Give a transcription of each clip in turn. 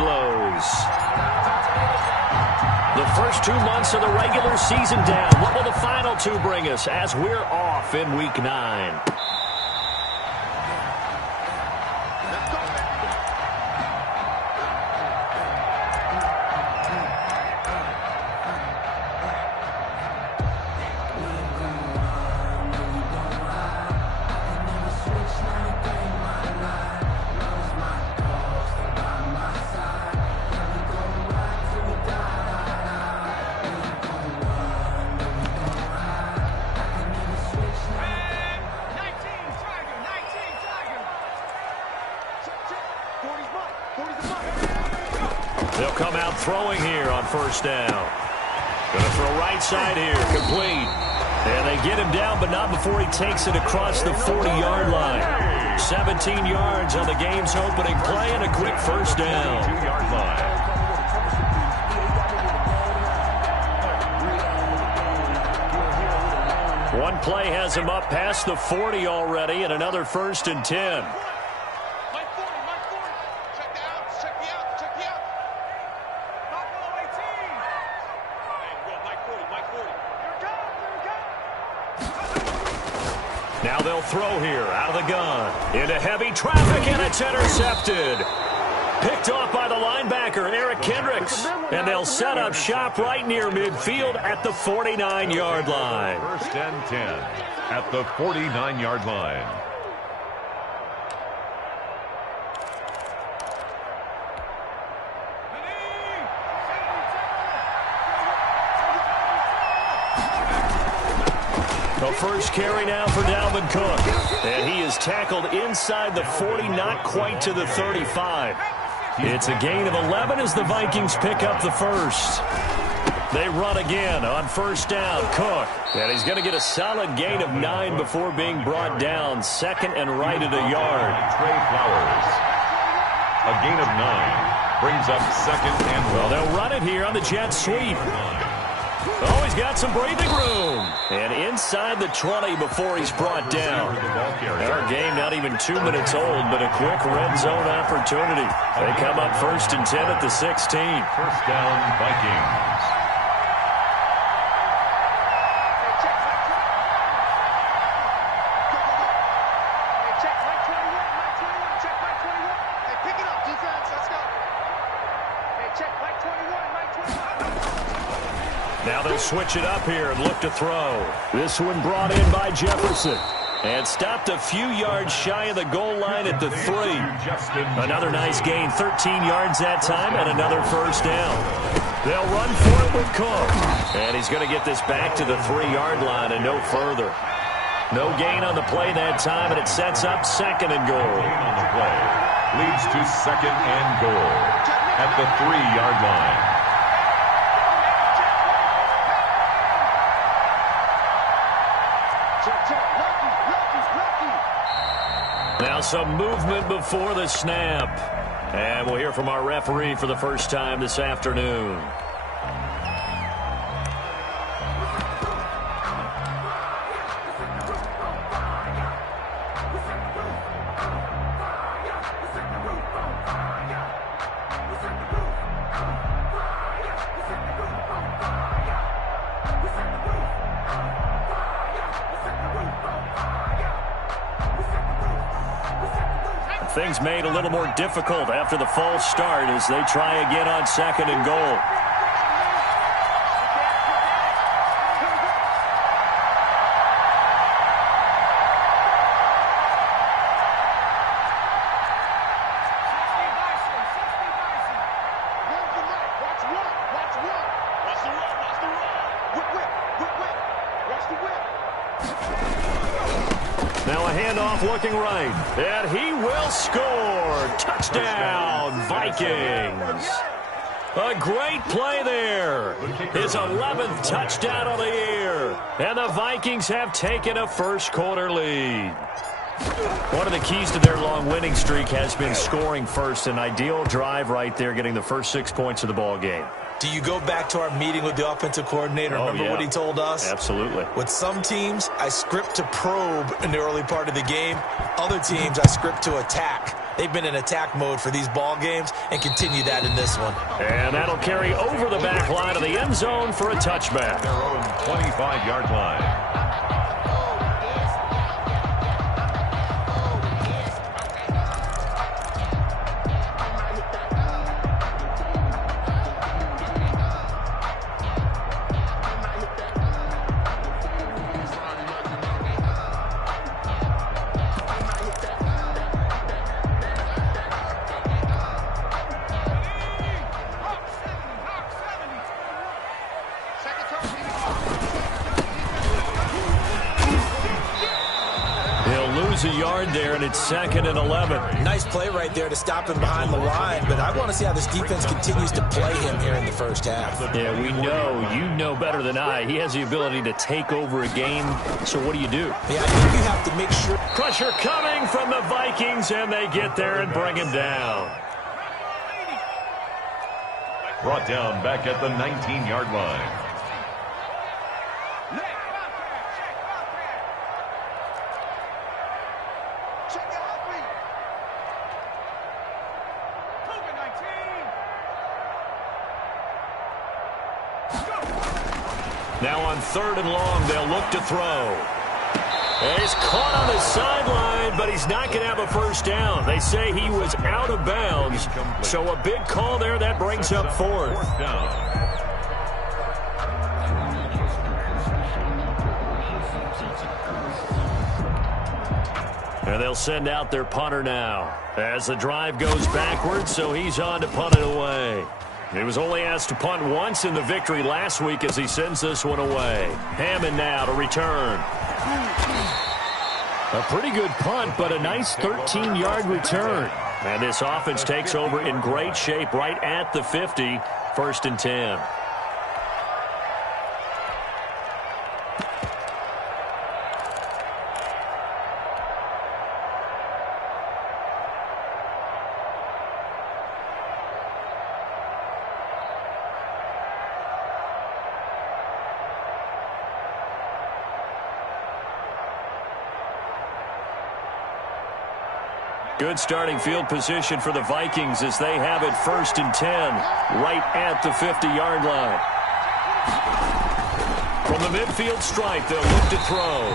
blows. The first 2 months of the regular season down. What will the final two bring us as we're off in Week 9? They'll come out throwing here on first down. Going to throw right side here, complete. And they get him down, but not before he takes it across the 40-yard line. 17 yards on the game's opening play and a quick first down. 2-yard line. One play has him up past the 40 already, and another 1st and 10. Now they'll throw here out of the gun. Into heavy traffic, and it's intercepted. Picked off by the linebacker, Eric Kendricks. And they'll set up shop right near midfield at the 49-yard line. 1st and 10 at the 49-yard line. The first carry now for Dalvin Cook. And he is tackled inside the 40, not quite to the 35. It's a gain of 11 as the Vikings pick up the first. They run again on first down. Cook. And he's going to get a solid gain of 9 before being brought down. 2nd and right at a yard. Trey Flowers. A gain of 9 brings up 2nd and well, they'll run it here on the jet sweep. Oh, he's got some breathing room. And inside the 20 before he's brought down. Our game not even 2 minutes old, but a quick red zone opportunity. They come up 1st and 10 at the 16. First down, Vikings. Now they'll switch it up here and look to throw. This one brought in by Jefferson. And stopped a few yards shy of the goal line at the 3. Another nice gain, 13 yards that time, and another first down. They'll run for it with Cook. And he's going to get this back to the 3-yard line and no further. No gain on the play that time, and it sets up 2nd and goal. Gain on the play leads to 2nd and goal at the 3-yard line. Now some movement before the snap. And we'll hear from our referee for the first time this afternoon. Things made a little more difficult after the false start as they try again on 2nd and goal. Now a handoff looking right, and he will score. Touchdown, Vikings. A great play there. His 11th touchdown of the year. And the Vikings have taken a first-quarter lead. One of the keys to their long winning streak has been scoring first. An ideal drive right there, getting the first 6 points of the ball game. Do you go back to our meeting with the offensive coordinator? Remember what he told us? Absolutely. With some teams, I script to probe in the early part of the game. Other teams, I script to attack. They've been in attack mode for these ball games and continue that in this one. And that'll carry over the back line of the end zone for a touchback. Their own 25-yard line. A yard there, and it's 2nd and 11. Nice play right there to stop him behind the line, but I want to see how this defense continues to play him here in the first half. Yeah, we know. You know better than I. He has the ability to take over a game, so what do? Yeah, I think you have to make sure. Pressure coming from the Vikings, and they get there and bring him down. Brought down back at the 19-yard line. Now on 3rd and long, they'll look to throw. He's caught on the sideline, but he's not going to have a first down. They say he was out of bounds, so a big call there. That brings up 4th down. And they'll send out their punter now as the drive goes backwards, so he's on to punt it away. He was only asked to punt once in the victory last week as he sends this one away. Hammond now to return. A pretty good punt, but a nice 13-yard return. And this offense takes over in great shape right at the 50, 1st and 10. Good starting field position for the Vikings as they have it 1st and 10 right at the 50-yard line. From the midfield stripe, they'll look to throw.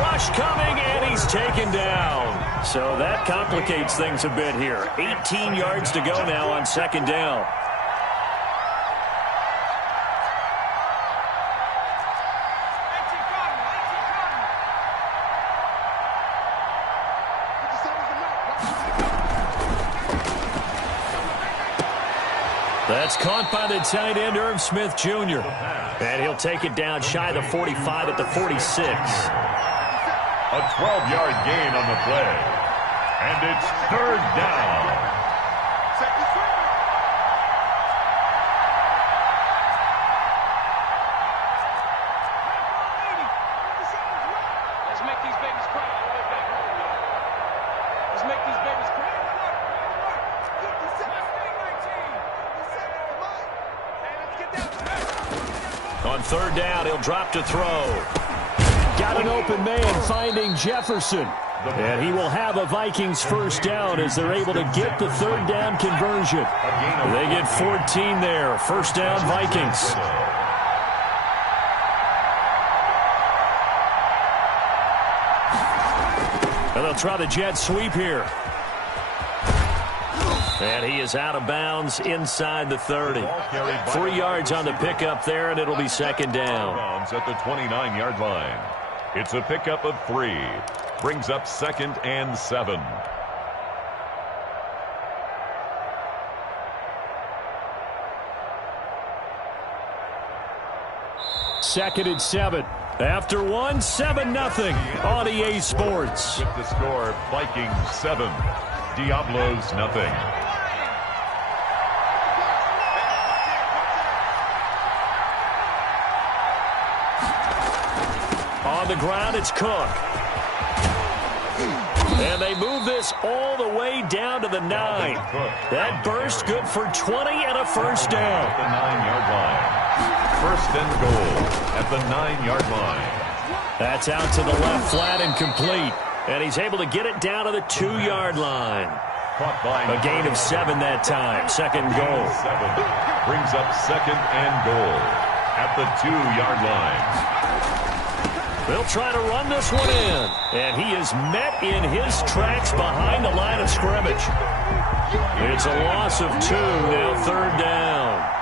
Rush coming, and he's taken down. So that complicates things a bit here. 18 yards to go now on 2nd down. That's caught by the tight end, Irv Smith Jr. And he'll take it down shy of the 45 at the 46. A 12-yard gain on the play. And it's 3rd down. Let's make these babies cry. Let's make these babies cry. On 3rd down, he'll drop to throw. Got an open man finding Jefferson. And he will have a Vikings first down as they're able to get the 3rd down conversion. They get 14 there. First down, Vikings. And they'll try the jet sweep here. And he is out of bounds inside the 30. 3 yards on the pickup there, and it'll be 2nd down. At the 29-yard line. It's a pickup of 3. Brings up 2nd and 7. Second and 7. After 1, 7-0 on EA Sports. With the score, Vikings 7, Diablos nothing. On the ground, it's Cook. And they move this all the way down to the 9. That burst good for 20 and a first down. At the 9-yard line. 1st and goal at the 9-yard line. That's out to the left flat and complete. And he's able to get it down to the 2-yard line. A gain of 7 that time. Second and goal. 7 brings up second and goal at the 2-yard line. They'll try to run this one in. And he is met in his tracks behind the line of scrimmage. It's a loss of 2, now third down.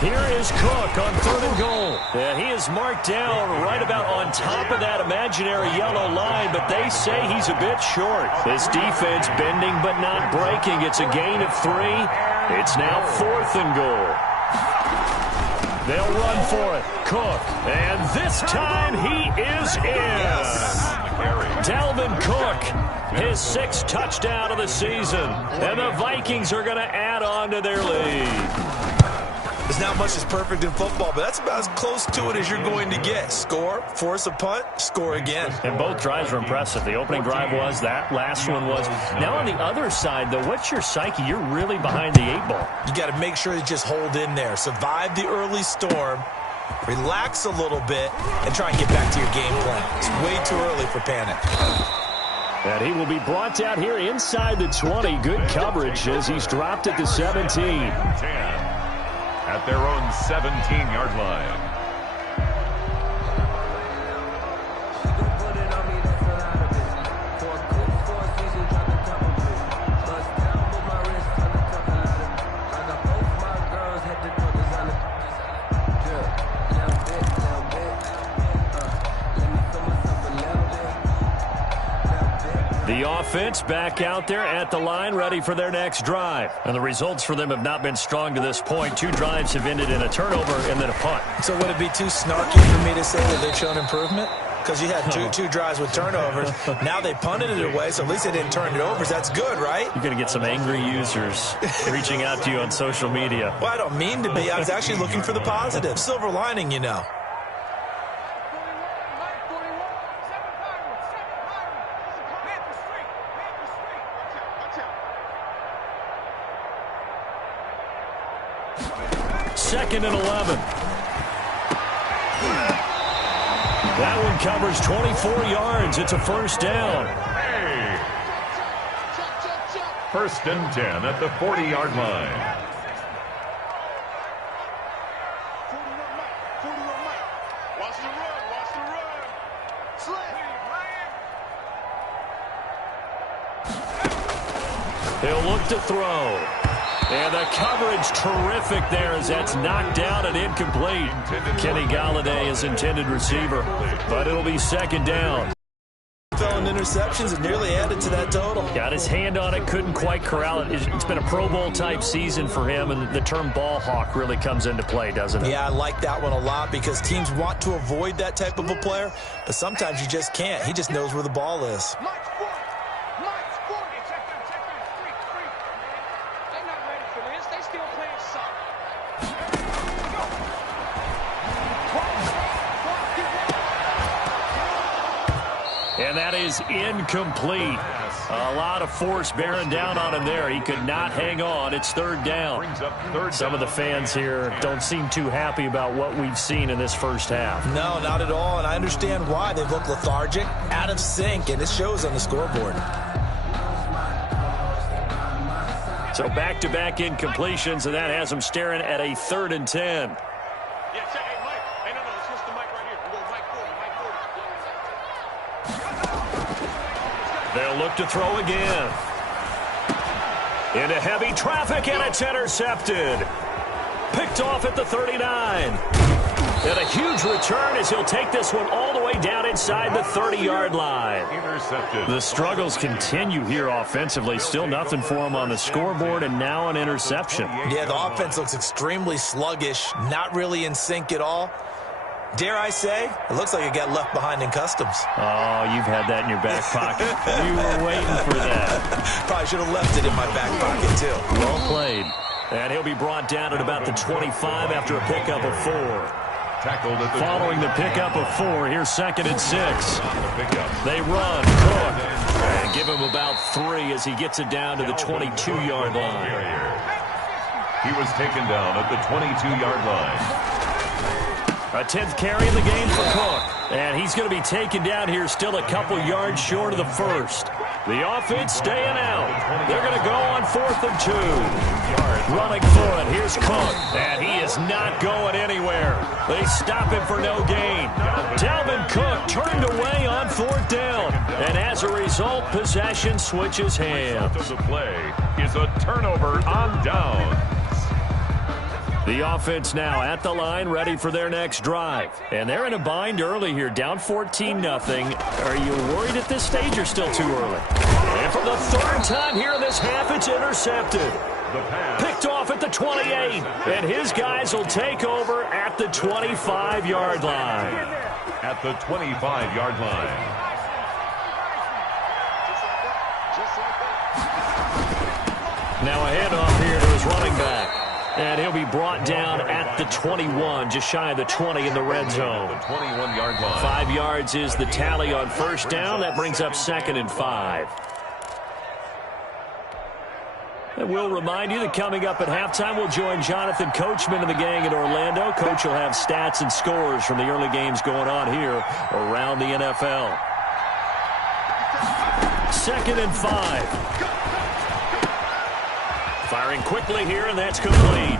Here is Cook on third and goal. And he is marked down right about on top of that imaginary yellow line, but they say he's a bit short. This defense bending but not breaking. It's a gain of 3. It's now fourth and goal. They'll run for it. Cook. And this time he is in. Dalvin Cook, his 6th touchdown of the season. And the Vikings are going to add on to their lead. There's not much that's perfect in football, but that's about as close to it as you're going to get. Score, force a punt, score again. And both drives were impressive. The opening drive was, that last one was. Now on the other side, though, what's your psyche? You're really behind the 8 ball. You got to make sure you just hold in there. Survive the early storm, relax a little bit, and try and get back to your game plan. It's way too early for panic. And he will be brought down here inside the 20. Good coverage as he's dropped at the 17. 10 at their own 17-yard line. The offense back out there at the line, ready for their next drive. And the results for them have not been strong to this point. 2 drives have ended in a turnover and then a punt. So would it be too snarky for me to say that they've shown improvement? Because you had two drives with turnovers. Now they punted it away, so at least they didn't turn it over. That's good, right? You're going to get some angry users reaching out to you on social media. Well, I don't mean to be. I was actually looking for the positive. Silver lining, you know. Second and 11. That one covers 24 yards. It's a first down. Hey. First and 10 at the 40-yard line. He'll look to throw. And the coverage terrific there as that's knocked down and incomplete. Kenny Galladay is intended receiver, but it'll be second down. Fell in interceptions and nearly added to that total. Got his hand on it, couldn't quite corral it. It's been a Pro Bowl type season for him, and the term ball hawk really comes into play, doesn't it? Yeah, I like that one a lot because teams want to avoid that type of a player, but sometimes you just can't. He just knows where the ball is. And that is incomplete. A lot of force bearing down on him there. He could not hang on. It's third down. Some of the fans here don't seem too happy about what we've seen in this first half. No, not at all, and I understand why. They've looked lethargic, out of sync, and it shows on the scoreboard. So back-to-back incompletions, and that has them staring at a 3rd and 10. They'll look to throw again. Into heavy traffic, and it's intercepted. Picked off at the 39. And a huge return as he'll take this one all the way down inside the 30-yard line. Intercepted. The struggles continue here offensively. Still nothing for him on the scoreboard, and now an interception. Yeah, the offense looks extremely sluggish, not really in sync at all. Dare I say, it looks like it got left behind in customs. Oh, you've had that in your back pocket. You were waiting for that. Probably should have left it in my back pocket, too. Well played. And he'll be brought down at about the 25 after a pickup of 4. Tackled at the Following the pickup of 4, here's 2nd and 6. They run, Cook, and give him about 3 as he gets it down to the 22-yard line. He was taken down at the 22-yard line. A 10th carry in the game for Cook. And he's going to be taken down here still a couple yards short of the first. The offense staying out. They're going to go on 4th and 2. Running for it. Here's Cook. And he is not going anywhere. They stop him for no gain. Dalvin Cook turned away on 4th down. And as a result, possession switches hands. The play is a turnover on downs. The offense now at the line, ready for their next drive. And they're in a bind early here, down 14-0. Are you worried at this stage or still too early? And for the 3rd time here in this half, it's intercepted. Picked off at the 28. And his guys will take over at the 25-yard line. At the 25-yard line. Now a handoff here to his running back. And he'll be brought down at the 21, just shy of the 20 in the red zone. The 21-yard line. 5 yards is the tally on 1st down. That brings up 2nd and 5. And we'll remind you that coming up at halftime, we'll join Jonathan Coachman and the gang in Orlando. Coach will have stats and scores from the early games going on here around the NFL. 2nd and 5. Firing quickly here, and that's complete.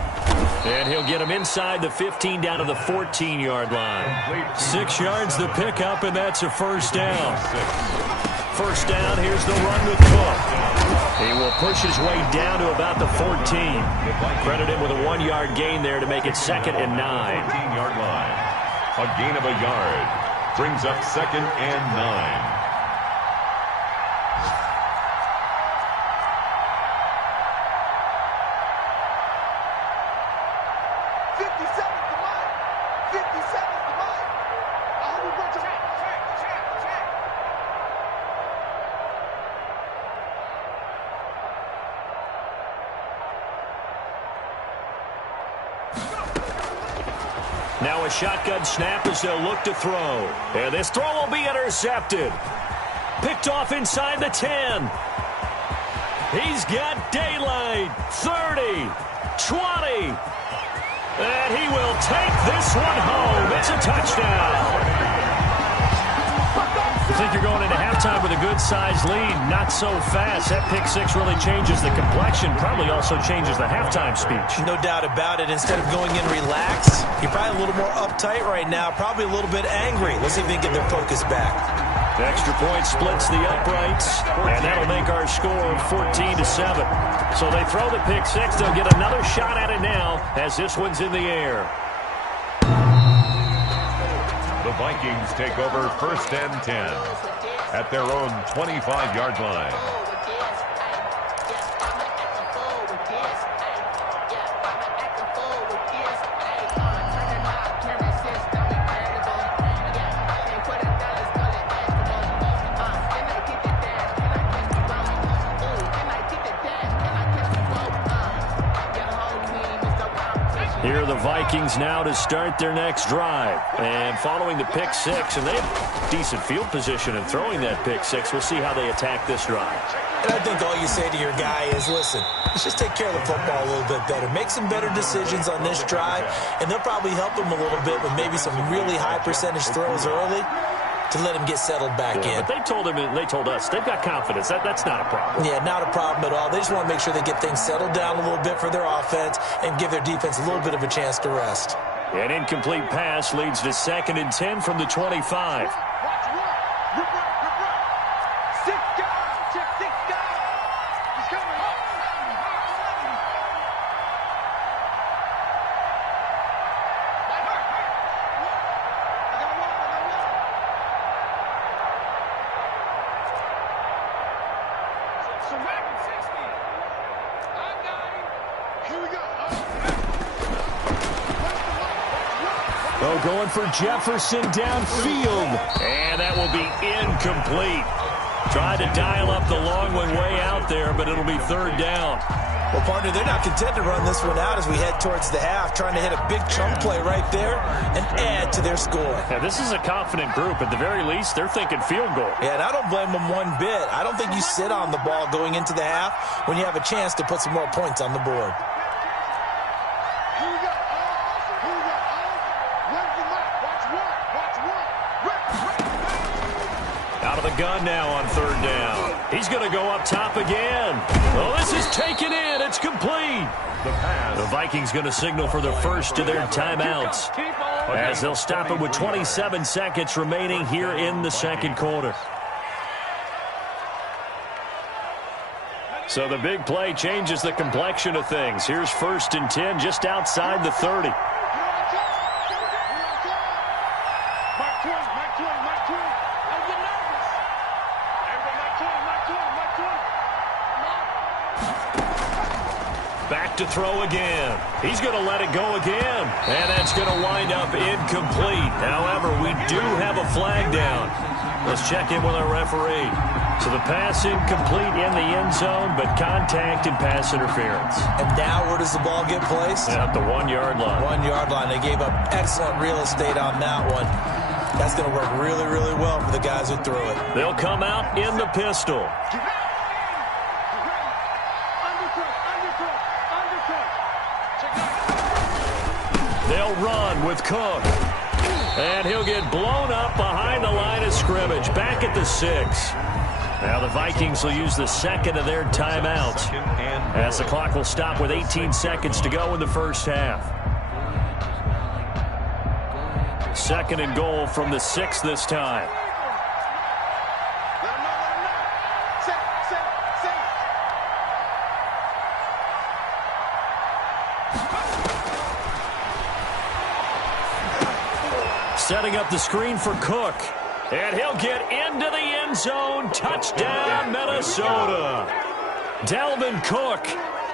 And he'll get him inside the 15 down to the 14-yard line. 6 yards the pickup, and that's a 1st down. 1st down, here's the run with Cook. He will push his way down to about the 14. Credit him with a 1-yard gain there to make it 2nd and 9. 14-yard line. A gain of a yard. Brings up 2nd and 9. Now a shotgun snap as they'll look to throw. And this throw will be intercepted. Picked off inside the 10. He's got daylight. 30, 20. And he will take this one home. It's a touchdown. I think you're going into halftime with a good-sized lead. Not so fast. That pick 6 really changes the complexion. Probably also changes the halftime speech. No doubt about it. Instead of going in relaxed, you're probably a little more uptight right now. Probably a little bit angry. Let's see if they can get their focus back. The extra point splits the uprights, and that'll make our score 14-7. So they throw the pick 6. They'll get another shot at it now as this one's in the air. The Vikings take over 1st and 10 at their own 25-yard line. Here are the Vikings now to start their next drive. And following the pick 6, and they have decent field position in throwing that pick 6. We'll see how they attack this drive. And I think all you say to your guy is, listen, let's just take care of the football a little bit better. Make some better decisions on this drive, and they'll probably help him a little bit with maybe some really high percentage throws early to let him get settled back in. But they told him, and they told us, they've got confidence. That's not a problem. Yeah, not a problem at all. They just want to make sure they get things settled down a little bit for their offense and give their defense a little bit of a chance to rest. An incomplete pass leads to 2nd and 10 from the 25. Going for Jefferson downfield. And that will be incomplete. Tried to dial up the long one way out there, but it'll be 3rd down. Well, partner, they're not content to run this one out as we head towards the half, trying to hit a big chunk play right there and add to their score. Yeah, this is a confident group. At the very least, they're thinking field goal. Yeah, and I don't blame them one bit. I don't think you sit on the ball going into the half when you have a chance to put some more points on the board. gun now on third down. He's going to go up top again. Oh, this is taken in. It's complete. The Vikings going to signal for the first of their timeouts, as they'll stop it with 27 seconds remaining here in the second quarter. So the big play changes the complexion of things. Here's 1st and 10 just outside the 30. Back to throw again. He's going to let it go again. And that's going to wind up incomplete. However, we do have a flag down. Let's check in with our referee. So the pass incomplete in the end zone, but contact and pass interference. And now where does the ball get placed? At the 1-yard line. 1-yard line. They gave up excellent real estate on that one. That's going to work really, really well for the guys who threw it. They'll come out in the pistol. They'll run with Cook. And he'll get blown up behind the line of scrimmage, back at the 6. Now the Vikings will use the second of their timeouts, as the clock will stop with 18 seconds to go in the first half. 2nd and goal from the 6 this time. Setting up the screen for Cook. And he'll get into the end zone. Touchdown, Minnesota. Dalvin Cook,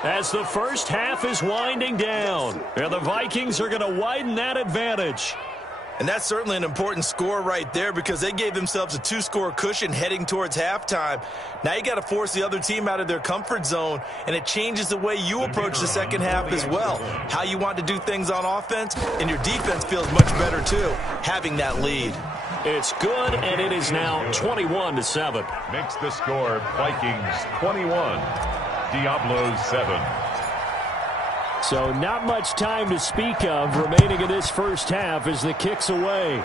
as the first half is winding down. And the Vikings are going to widen that advantage. And that's certainly an important score right there, because they gave themselves a 2-score cushion heading towards halftime. Now you got to force the other team out of their comfort zone, and it changes the way you approach the second half as well. How you want to do things on offense, and your defense feels much better too, having that lead. It's good, and it is now 21-7. Makes the score Vikings 21, Diablos 7. So not much time to speak of remaining in this first half as the kick's away.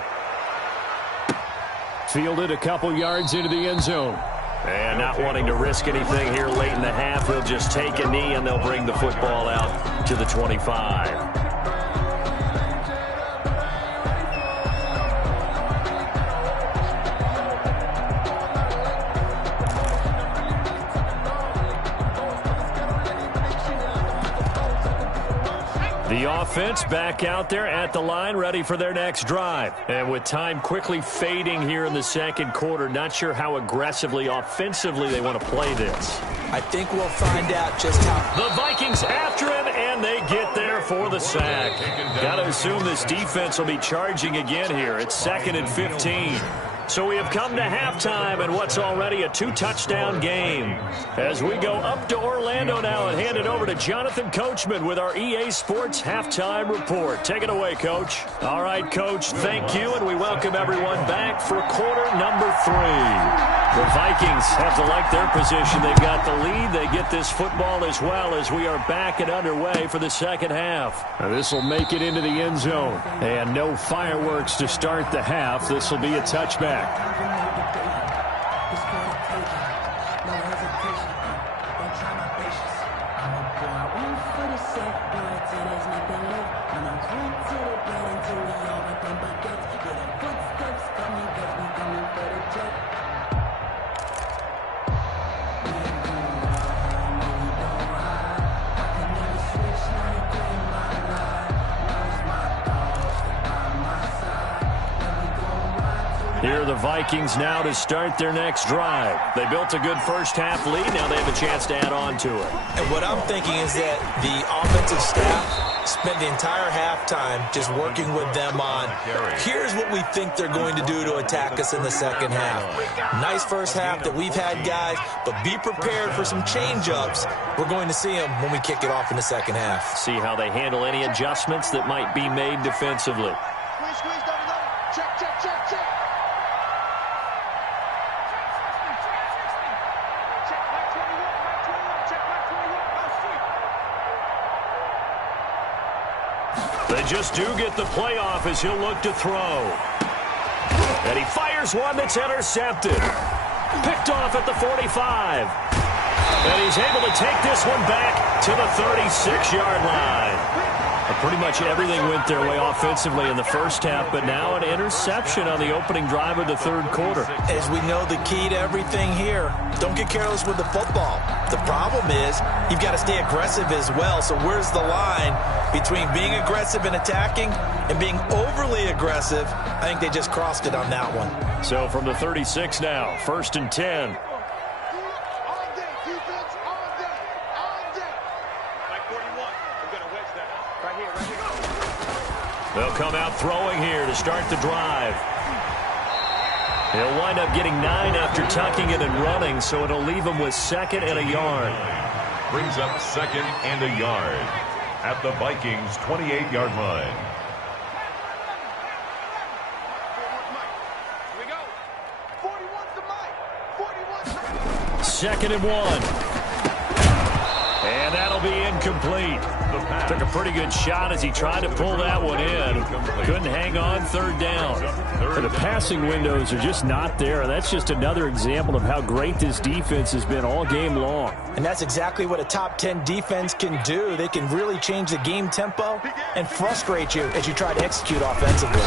Fielded a couple yards into the end zone. And not wanting to risk anything here late in the half, he'll just take a knee and they'll bring the football out to the 25. The offense back out there at the line, ready for their next drive. And with time quickly fading here in the second quarter, not sure how aggressively, offensively they want to play this. I think we'll find out just how. The Vikings after him, and they get there for the sack. Got to assume this defense will be charging again here. It's 2nd and 15. So we have come to halftime and what's already a 2-touchdown game. As we go up to Orlando now and hand it over to Jonathan Coachman with our EA Sports Halftime Report. Take it away, Coach. All right, Coach, thank you, and we welcome everyone back for quarter number 3. The Vikings have to like their position. They've got the lead. They get this football as well as we are back and underway for the second half. This will make it into the end zone. And no fireworks to start the half. This will be a touchback. Here are the Vikings now to start their next drive. They built a good first half lead. Now they have a chance to add on to it. And what I'm thinking is that the offensive staff spent the entire halftime just working with them on, here's what we think they're going to do to attack us in the second half. Nice first half that we've had, guys, but be prepared for some change-ups. We're going to see them when we kick it off in the second half. See how they handle any adjustments that might be made defensively. They just do get the playoff as he'll look to throw. And he fires one that's intercepted. Picked off at the 45. And he's able to take this one back to the 36-yard line. Pretty much everything went their way offensively in the first half, but now an interception on the opening drive of the third quarter. As we know, the key to everything here, don't get careless with the football. The problem is you've got to stay aggressive as well. So where's the line between being aggressive and attacking and being overly aggressive? I think they just crossed it on that one. So from the 36 now, 1st and 10. They'll come out throwing here to start the drive. He'll wind up getting 9 after tucking it and running, so it'll leave him with 2nd and a yard. Brings up 2nd and a yard at the Vikings' 28-yard line. Here we go. 41's the mic. 41's the 2nd and 1. And that'll be incomplete. Took a pretty good shot as he tried to pull that one in. Couldn't hang on 3rd down. The passing windows are just not there. That's just another example of how great this defense has been all game long. And that's exactly what a top 10 defense can do. They can really change the game tempo and frustrate you as you try to execute offensively.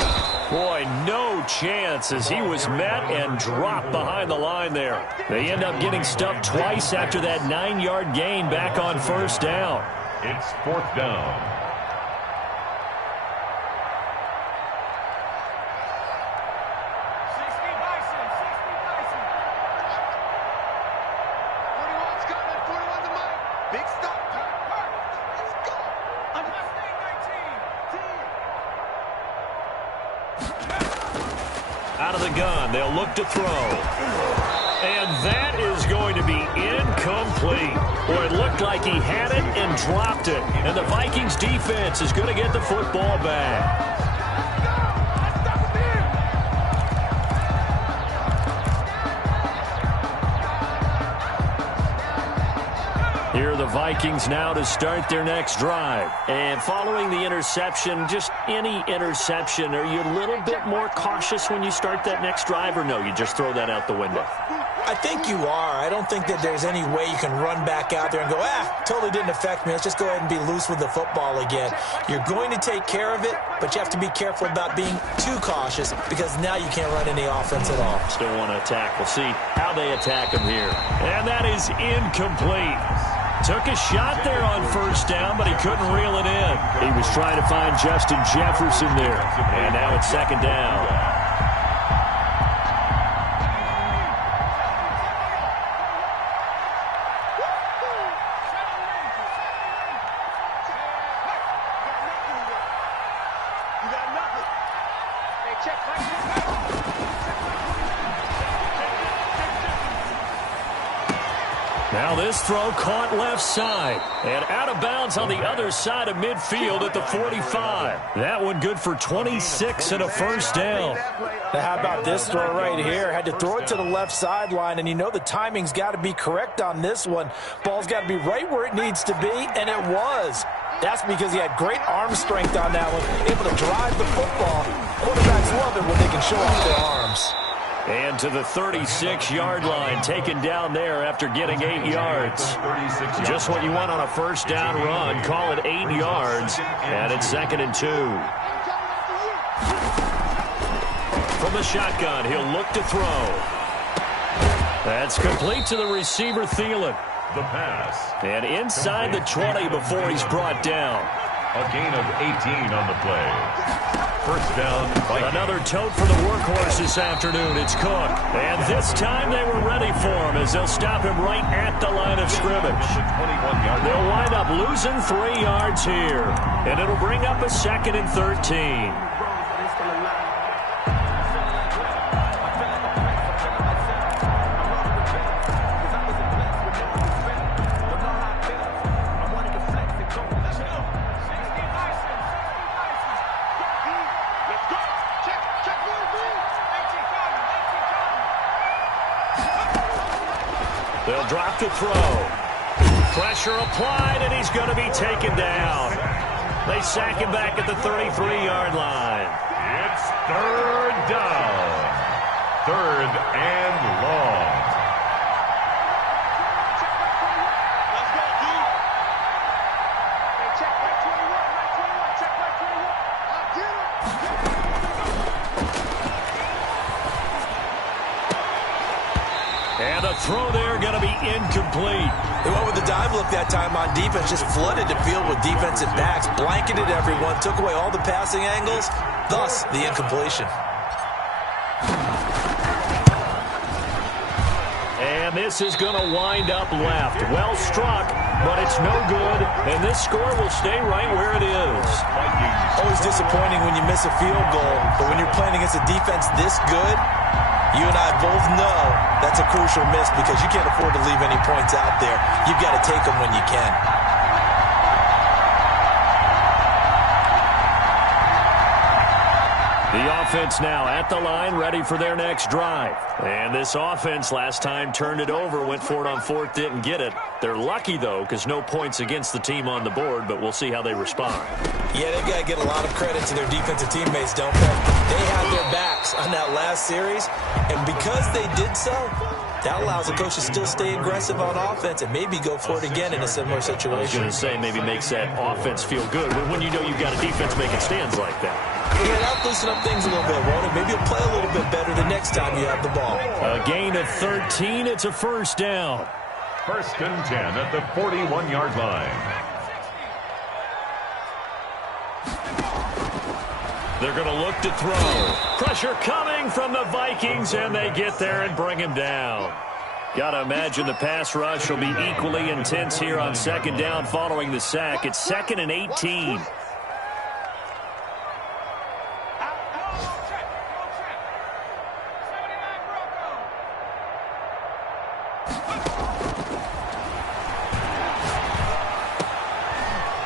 Boy, no chance as he was met and dropped behind the line there. They end up getting stuffed twice after that 9-yard gain back on 1st down. It's 4th down. 41's coming. 41's the mic. Big stop. Let's go. On Mustang 19. Out of the gun, they'll look to throw. And that is going to be incomplete. Boy, it looked like he had it and dropped it. And the Vikings defense is going to get the football back. Here are the Vikings now to start their next drive. And following the interception, just any interception, are you a little bit more cautious when you start that next drive, or no, you just throw that out the window? I think you are. I don't think that there's any way you can run back out there and go, totally didn't affect me. Let's just go ahead and be loose with the football again. You're going to take care of it, but you have to be careful about being too cautious because now you can't run any offense at all. Still want to attack. We'll see how they attack him here. And that is incomplete. Took a shot there on 1st down, but he couldn't reel it in. He was trying to find Justin Jefferson there. And now it's 2nd down. Now this throw caught left side and out of bounds on the other side of midfield at the 45. That one good for 26 and a 1st down. Now how about this throw right here? Had to throw it to the left sideline, and you know the timing's got to be correct on this one. Ball's got to be right where it needs to be, and it was. That's because he had great arm strength on that one, able to drive the football. Quarterbacks love it when they can show off their arms. And to the 36-yard line, taken down there after getting 8 yards. Just what you want on a 1st down run. Call it 8 yards, and it's 2nd and 2. From the shotgun, he'll look to throw. That's complete to the receiver, Thielen. The pass. And inside the 20 before he's brought down. A gain of 18 on the play. 1st down, Vikings. Another tote for the workhorse this afternoon. It's Cook. And this time they were ready for him as they'll stop him right at the line of scrimmage. They'll wind up losing 3 yards here. And it'll bring up a 2nd and 13. They'll drop to throw. Pressure applied, and he's going to be taken down. They sack him back at the 33-yard line. It's 3rd down. 3rd and long. throw there going to be incomplete. They went with the dime look that time on defense, just flooded the field with defensive backs, blanketed everyone, took away all the passing angles, thus the incompletion. And this is going to wind up left. Well struck, but it's no good, and this score will stay right where it is. Always disappointing when you miss a field goal, but when you're playing against a defense this good, you and I both know that's a crucial miss because you can't afford to leave any points out there. You've got to take them when you can. The offense now at the line, ready for their next drive. And this offense last time turned it over, went for it on fourth, didn't get it. They're lucky, though, because no points against the team on the board, but we'll see how they respond. Yeah, they've got to get a lot of credit to their defensive teammates, don't they? They had their backs on that last series, and because they did so, that allows the coach to still stay aggressive on offense and maybe go for it again in a similar situation. I was going to say maybe makes that offense feel good when you know you've got a defense making stands like that. Yeah, that'll loosen up things a little bit, won't it? Maybe you'll play a little bit better the next time you have the ball. A gain of 13. It's a first down. First and 10 at the 41-yard line. They're going to look to throw. Pressure coming from the Vikings, and they get there and bring him down. Got to imagine the pass rush will be equally intense here on second down following the sack. It's 2nd and 18.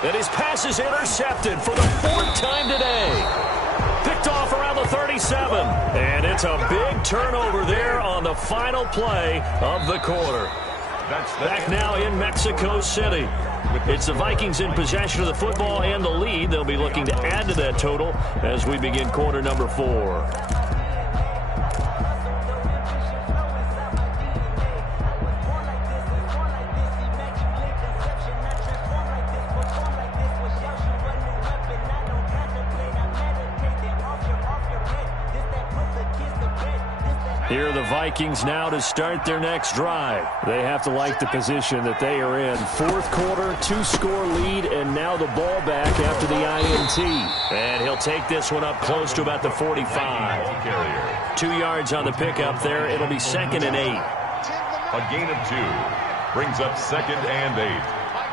And his pass is intercepted for the 4th time today. Picked off around the 37. And it's a big turnover there on the final play of the quarter. Back now in Mexico City. It's the Vikings in possession of the football and the lead. They'll be looking to add to that total as we begin quarter number 4. Here are the Vikings now to start their next drive. They have to like the position that they are in. 4th quarter, 2-score lead, and now the ball back after the INT. And he'll take this one up close to about the 45. 2 yards on the pickup there. It'll be 2nd and 8. A gain of 2 brings up 2nd and 8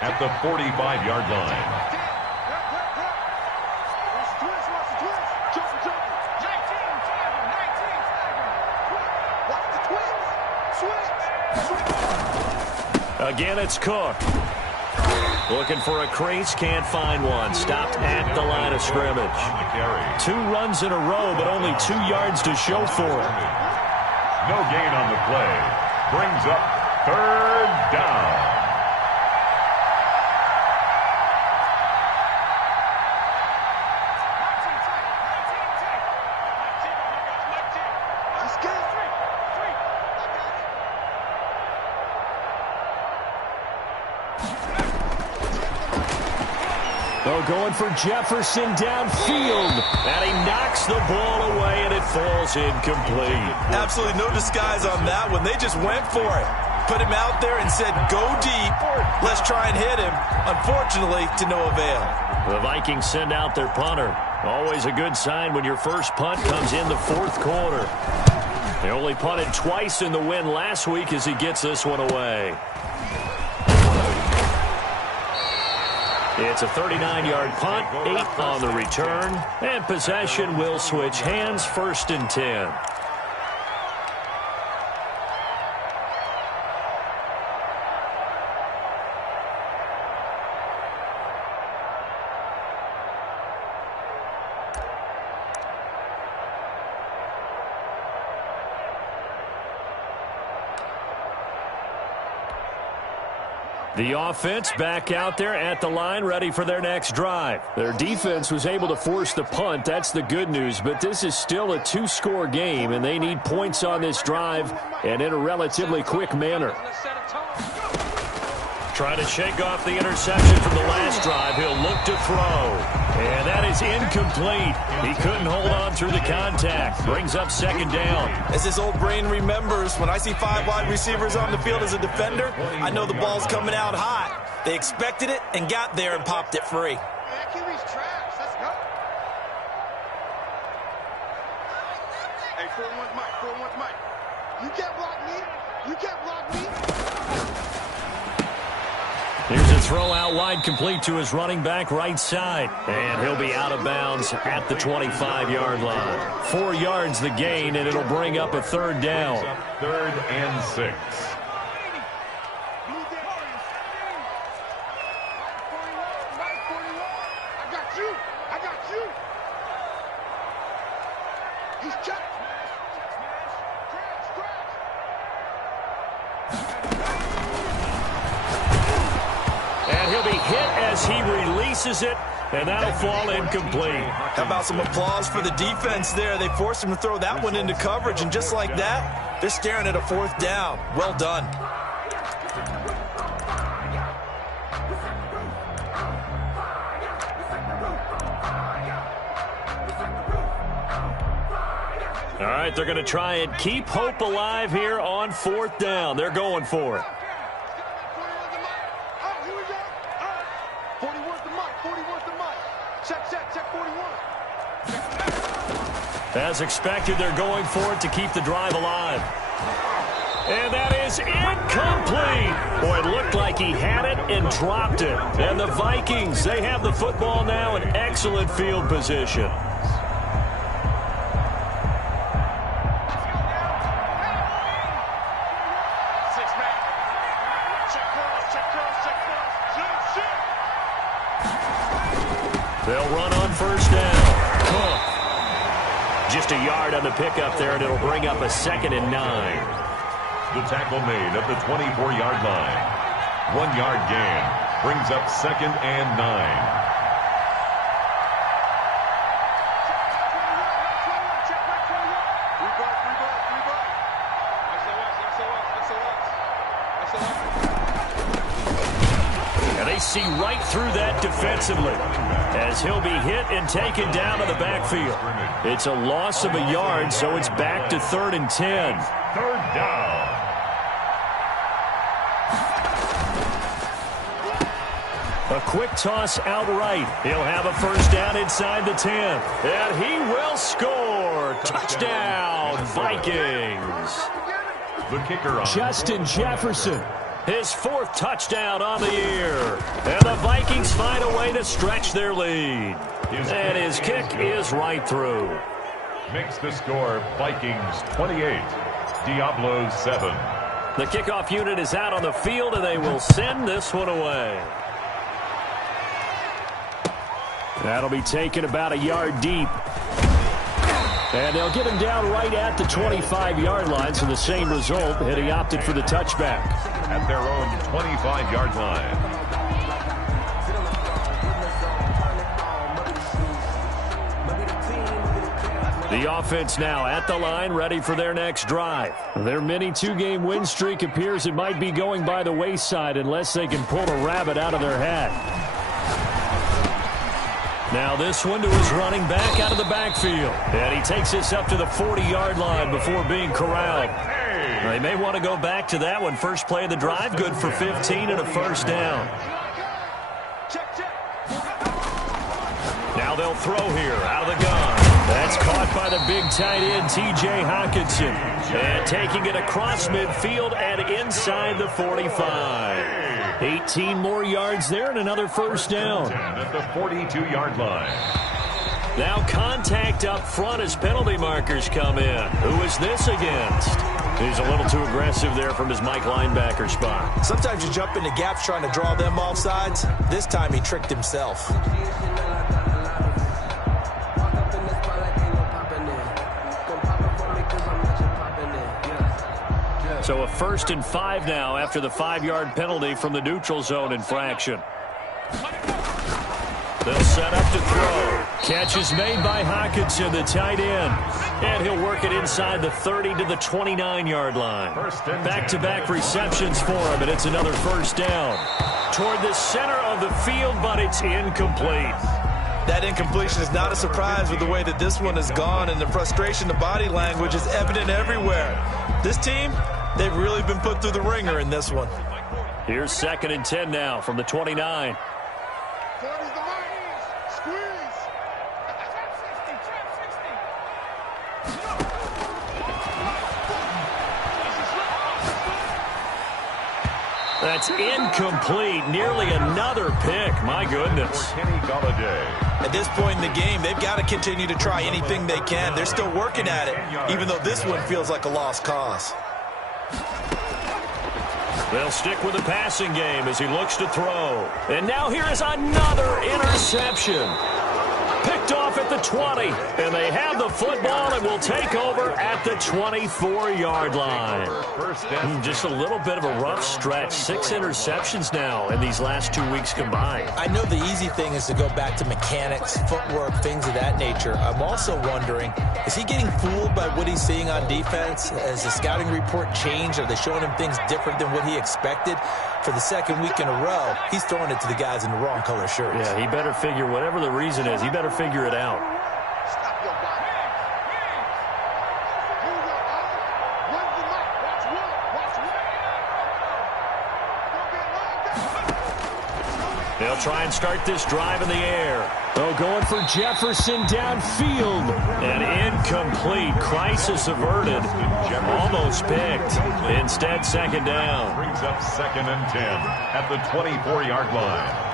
at the 45-yard line. Again, it's Cook. Looking for a crease, can't find one. Stopped at the line of scrimmage. 2 runs in a row, but only 2 yards to show for it. No gain on the play. Brings up 3rd down. Going for Jefferson downfield, and he knocks the ball away, and it falls incomplete. Absolutely no disguise on that one. They just went for it. Put him out there and said, go deep. Let's try and hit him. Unfortunately, to no avail. The Vikings send out their punter. Always a good sign when your first punt comes in the 4th quarter. They only punted twice in the win last week as he gets this one away. It's a 39-yard punt, 8 on the return, and possession will switch hands, 1st and 10. The offense back out there at the line, ready for their next drive. Their defense was able to force the punt. That's the good news, but this is still a 2-score game, and they need points on this drive and in a relatively quick manner. Trying to shake off the interception from the last drive. He'll look to throw. And that is incomplete. He couldn't hold on through the contact. Brings up second down. As his old brain remembers, when I see 5 wide receivers on the field as a defender, I know the ball's coming out hot. They expected it and got there and popped it free. Man, QB's trash. Let's go. Hey, 4-1's Mike. 4-1's Mike. You can't block me. You can't block me. Here's a throw out wide, complete to his running back right side. And he'll be out of bounds at the 25-yard line. 4 yards the gain, and it'll bring up a third down. 3rd and 6. I got you. I got you. He's checked. And he'll be hit as he releases it, and that'll fall incomplete. How about some applause for the defense there? They forced him to throw that one into coverage, and just like that, they're staring at a 4th down. Well done. All right, they're going to try and keep hope alive here on 4th down. They're going for it. 41's the Mike. 41's the Mike. Check 41. As expected, they're going for it to keep the drive alive. And that is incomplete. Boy, it looked like he had it and dropped it. And the Vikings, they have the football now in excellent field position. They'll run on 1st down. Just a yard on the pickup there, and it'll bring up a 2nd and 9. The tackle made at the 24-yard line. 1-yard gain. Brings up 2nd and 9. See right through that defensively as he'll be hit and taken down to the backfield. It's a loss of a yard, so it's back to 3rd and 10. 3rd down. A quick toss outright. He'll have a 1st down inside the 10. And he will score. Touchdown, Vikings. The kicker on Justin Jefferson. His 4th touchdown on the year. And the Vikings find a way to stretch their lead. And his kick is right through. Makes the score Vikings 28, Diablos 7. The kickoff unit is out on the field, and they will send this one away. That'll be taken about a yard deep. And they'll get him down right at the 25-yard line, so the same result, and he opted for the touchback. At their own 25-yard line. The offense now at the line, ready for their next drive. Their mini 2-game win streak appears it might be going by the wayside unless they can pull a rabbit out of their hat. Now this one to his running back out of the backfield. And he takes this up to the 40-yard line before being corralled. They may want to go back to that one. First play of the drive, good for 15 and a 1st down. Now they'll throw here out of the gun. That's caught by the big tight end, T.J. Hockenson. And taking it across midfield and inside the 45. 18 more yards there and another 1st down. At the 42-yard line. Now contact up front as penalty markers come in. Who is this against? He's a little too aggressive there from his Mike linebacker spot. Sometimes you jump into gaps trying to draw them off sides. This time he tricked himself. So a 1st and 5 now after the 5-yard penalty from the neutral zone infraction. They'll set up to throw. Catch is made by Hockenson, the tight end. And he'll work it inside the 30 to the 29-yard line. Back-to-back receptions for him, and it's another first down. Toward the center of the field, but it's incomplete. That incompletion is not a surprise with the way that this one has gone, and the frustration, the body language is evident everywhere. This team, they've really been put through the ringer in this one. Here's 2nd and 10 now from the 29. That's incomplete. Nearly another pick. My goodness. At this point in the game, they've got to continue to try anything they can. They're still working at it, even though this one feels like a lost cause. They'll stick with the passing game as he looks to throw. And now here is another interception. Picked off at the 20. And they have the football and will take over at the 24-yard line. Just a little bit of a rough stretch. 6 interceptions now in these last 2 weeks combined. I know the easy thing is to go back to mechanics, footwork, things of that nature. I'm also wondering, is he getting fooled by what he's seeing on defense? Has the scouting report changed? Are they showing him things different than what he expected? For the second week in a row, he's throwing it to the guys in the wrong color shirts. Yeah, he better figure, whatever the reason is, he better figure it out. They'll try and start this drive in the air. Oh, going for Jefferson downfield. And incomplete. Crisis averted. Almost picked. Instead, 2nd down. Brings up 2nd and 10 at the 24-yard line.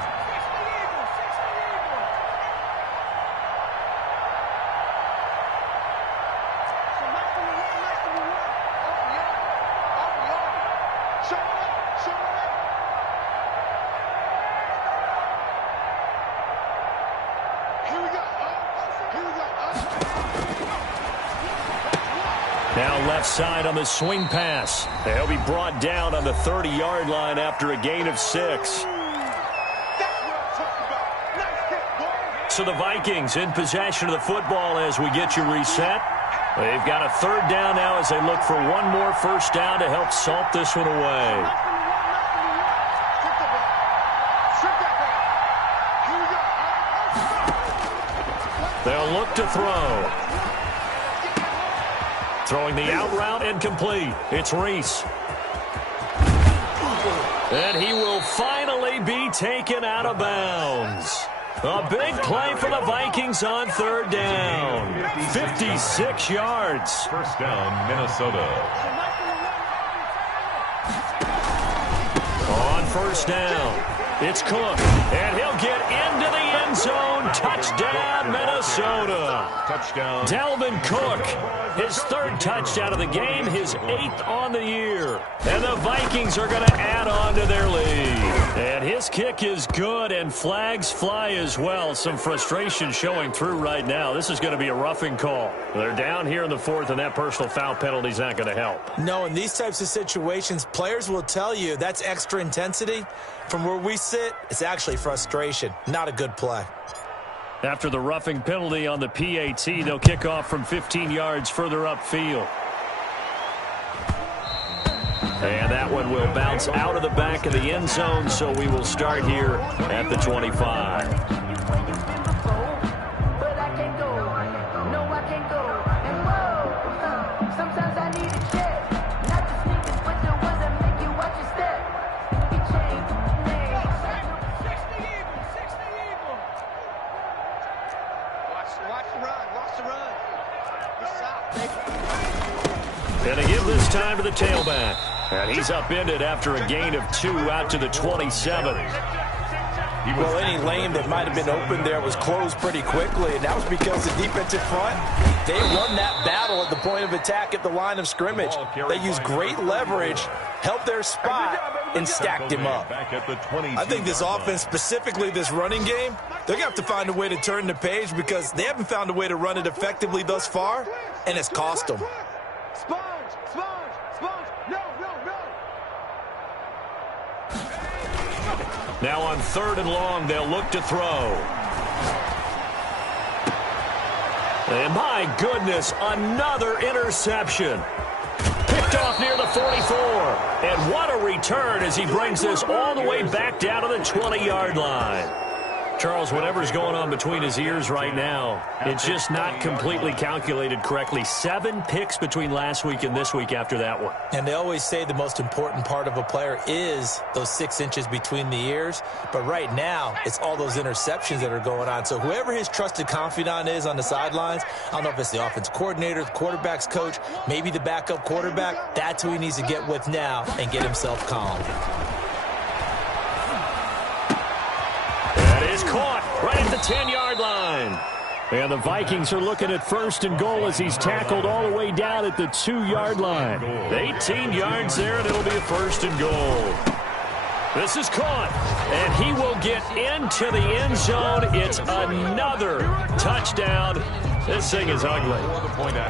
Now left side on the swing pass. They'll be brought down on the 30-yard line after a gain of 6. So the Vikings in possession of the football as we get you reset. They've got a 3rd down now as they look for one more first down to help salt this one away. They'll look to throw. Throwing the out route incomplete. It's Reese. And he will finally be taken out of bounds. A big play for the Vikings on 3rd down. 56 yards. First down, Minnesota. On 1st down, it's Cook. And he'll get into the end zone. Touchdown, Minnesota. Touchdown. Dalvin Cook, his 3rd touchdown of the game, his 8th on the year. And the Vikings are going to add on to their lead. And his kick is good, and flags fly as well. Some frustration showing through right now. This is going to be a roughing call. They're down here in the 4th, and that personal foul penalty is not going to help. No, in these types of situations, players will tell you that's extra intensity. From where we sit, it's actually frustration. Not a good play. After the roughing penalty on the PAT, they'll kick off from 15 yards further upfield. And that one will bounce out of the back of the end zone, so we will start here at the 25. And they give this time to the tailback. And he's upended after a gain of 2 out to the 27. Well, any lane that might have been open there was closed pretty quickly, and that was because the defensive front, they won that battle at the point of attack at the line of scrimmage. They used great leverage, held their spot, and stacked him up. I think this offense, specifically this running game, they're going to have to find a way to turn the page because they haven't found a way to run it effectively thus far, and it's cost them. Now on 3rd and long, they'll look to throw. And my goodness, another interception. Picked off near the 44. And what a return as he brings this all the way back down to the 20-yard line. Charles, whatever's going on between his ears right now, it's just not completely calculated correctly. 7 picks between last week and this week after that one. And they always say the most important part of a player is those 6 inches between the ears. But right now, it's all those interceptions that are going on. So whoever his trusted confidant is on the sidelines, I don't know if it's the offense coordinator, the quarterback's coach, maybe the backup quarterback, that's who he needs to get with now and get himself calm. Caught right at the 10-yard line. And the Vikings are looking at 1st and goal as he's tackled all the way down at the 2-yard line. 18 yards there, and it'll be a 1st and goal. This is caught, and he will get into the end zone. It's another touchdown. This thing is ugly.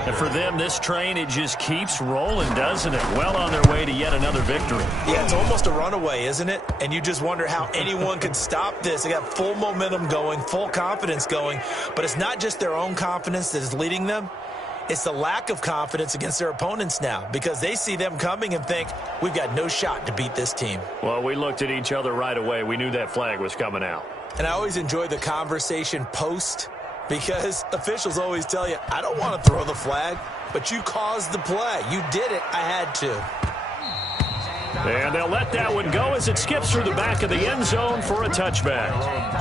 And for them, this train, it just keeps rolling, doesn't it? Well on their way to yet another victory. Yeah, it's almost a runaway, isn't it? And you just wonder how anyone could stop this. They got full momentum going, full confidence going. But it's not just their own confidence that is leading them. It's the lack of confidence against their opponents now because they see them coming and think, we've got no shot to beat this team. Well, we looked at each other right away. We knew that flag was coming out. And I always enjoy the conversation post because officials always tell you, I don't want to throw the flag, but you caused the play. You did it. I had to. And they'll let that one go as it skips through the back of the end zone for a touchback.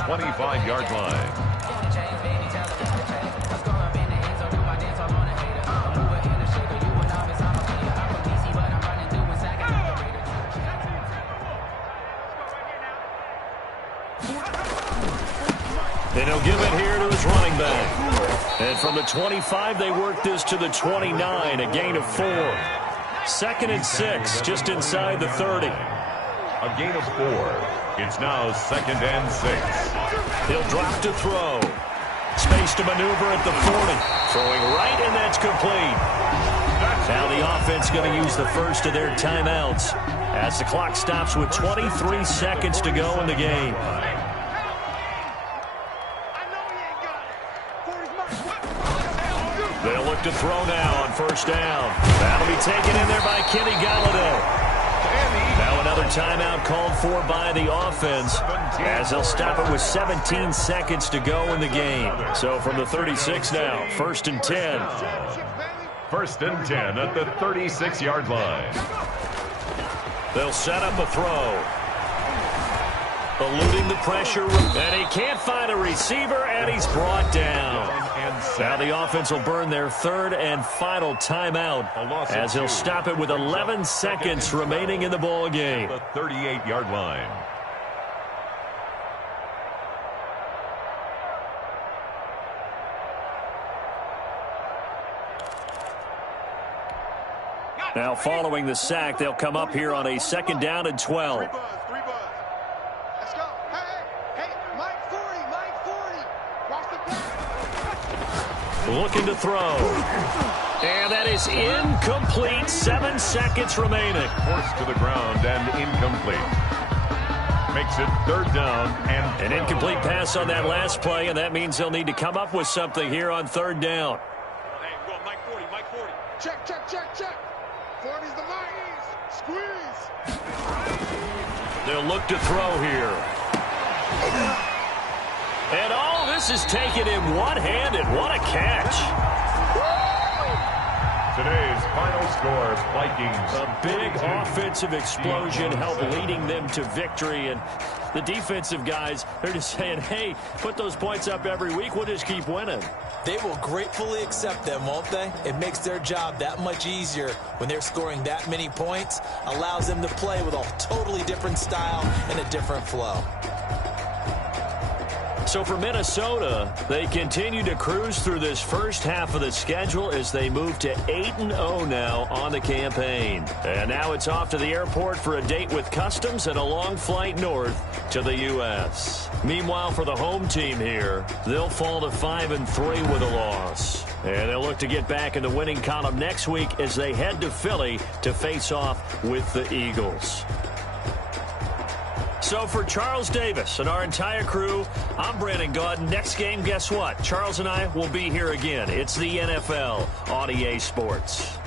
25-yard line. And he'll give it here to his running back. And from the 25, they work this to the 29, a gain of 4. 2nd and 6, just inside the 30. A gain of 4. It's now 2nd and 6. He'll drop to throw. Space to maneuver at the 40. Throwing right, and that's complete. Now the offense going to use the first of their timeouts as the clock stops with 23 seconds to go in the game. They'll look to throw now on 1st down. That'll be taken in there by Kenny Galladay. Now another timeout called for by the offense as they'll stop it with 17 seconds to go in the game. So from the 36 now, 1st and 10. 1st and 10 at the 36-yard line. They'll set up a throw. Eluding the pressure, and he can't find a receiver, and he's brought down. Now the offense will burn their 3rd and final timeout as he'll stop it with 11 seconds remaining in the ball game. The 38-yard line. Now following the sack, they'll come up here on a 2nd down and 12. Let's go. Hey, Mike 40, Mike 40. Watch the play. Looking to throw. And that is incomplete. 7 seconds remaining. Forced to the ground and incomplete. Makes it 3rd down and an incomplete pass on that last play, and that means they'll need to come up with something here on 3rd down. Hey, go Mike 40, Mike 40. Check. 40's the Mike. Squeeze. They'll look to throw here. And all this is taken in one-handed. What a catch. today's final score, Vikings. A big offensive explosion helped leading them to victory. And the defensive guys, they're just saying, hey, put those points up every week. We'll just keep winning. They will gratefully accept them, won't they? It makes their job that much easier when they're scoring that many points. Allows them to play with a totally different style and a different flow. So for Minnesota, they continue to cruise through this first half of the schedule as they move to 8-0 now on the campaign. And now it's off to the airport for a date with Customs and a long flight north to the U.S. Meanwhile, for the home team here, they'll fall to 5-3 with a loss. And they'll look to get back in the winning column next week as they head to Philly to face off with the Eagles. So for Charles Davis and our entire crew, I'm Brandon Gaudin. Next game, guess what? Charles and I will be here again. It's the NFL on EA Sports.